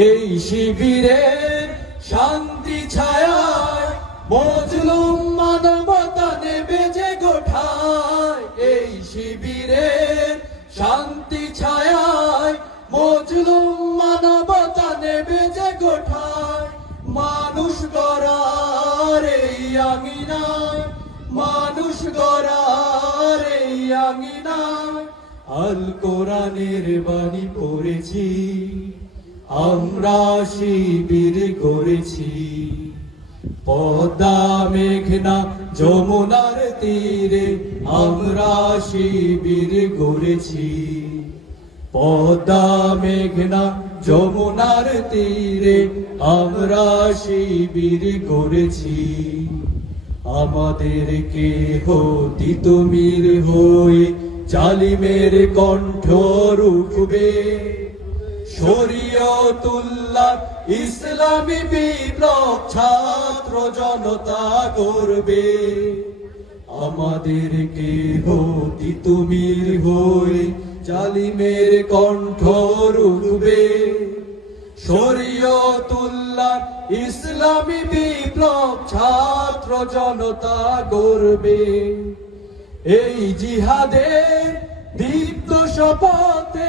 এই শিবিরের শান্তি ছায়ায় মজলুম মানবতা নেবে যে গোঠায়। এই শিবিরের শান্তি ছায়ায় মজলুম মানবতা নেবে যে গোঠায়। মানুষ গড়ার এই আঙিনায়, মানুষ গড়ার এই আঙিনায়। আল কোরআনের বাণী পড়েছি। আমরা শিবির করেছি। পদ্মা মেঘনা যমুনার তীরে আমরা শিবির করেছি। পদ্মা মেঘনা যমুনার তীরে আমরা শিবির করেছি। আমাদেরকে হতি তুমির হয়ে জালিমের কণ্ঠ রুখবে। শরীয়তুল্লাহ ইসলামী বিপ্লব ছাত্র জনতা করবে। আমাদেরকে হতি তুমি হয়ে জালিমের কণ্ঠ রুখবে। শরীয়তুল্লাহ ইসলামী বিপ্লব ছাত্র জনতা গড়বে। এই জিহাদের দীপ্ত শপথে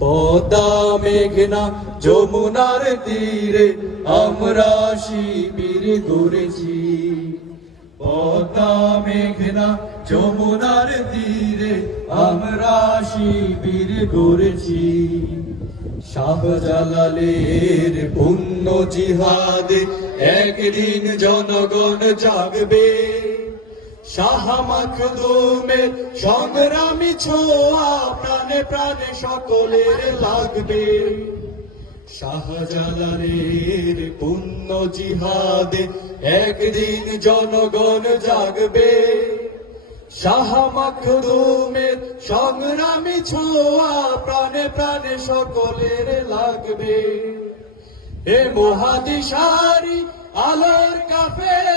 পদ্মা মেঘনা যমুনার তীরে আমরা শিবির গড়েছি পদ্মা মেঘনা যমুনার তীরে আমরা শিবির গড়েছি শাহজালালের পুণ্য জিহাদে একদিন জনগণ জাগবে। শাহ মাখদুমের সংগ্রামী ছোঁয়া প্রাণে প্রাণে সকলের লাগবে। শাহজালালের পুণ্য জিহাদে একদিন জনগণ জাগবে। শাহ মাখদুমের সংগ্রামী ছোঁয়া প্রাণে প্রাণে সকলের লাগবে। হে মহাদিশারি, আলোর কাফেলা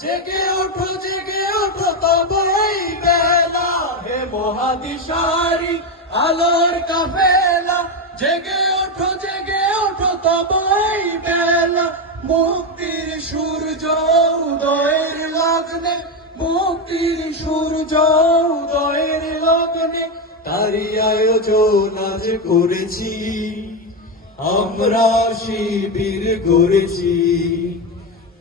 জেগে ওঠো জেগে ওঠো তবে বেলা। হে মহাদিশারি, আলোর কাফেলা। জেগে ওঠো জেগে ওঠো তবে বেলা। মুক্তির সূর্য উদয়ের লগ্নে, মুক্তির সূর্য উদয়ের লগ্নে তারি আয়োজন আজ করেছি। আমরা শিবির গড়েছি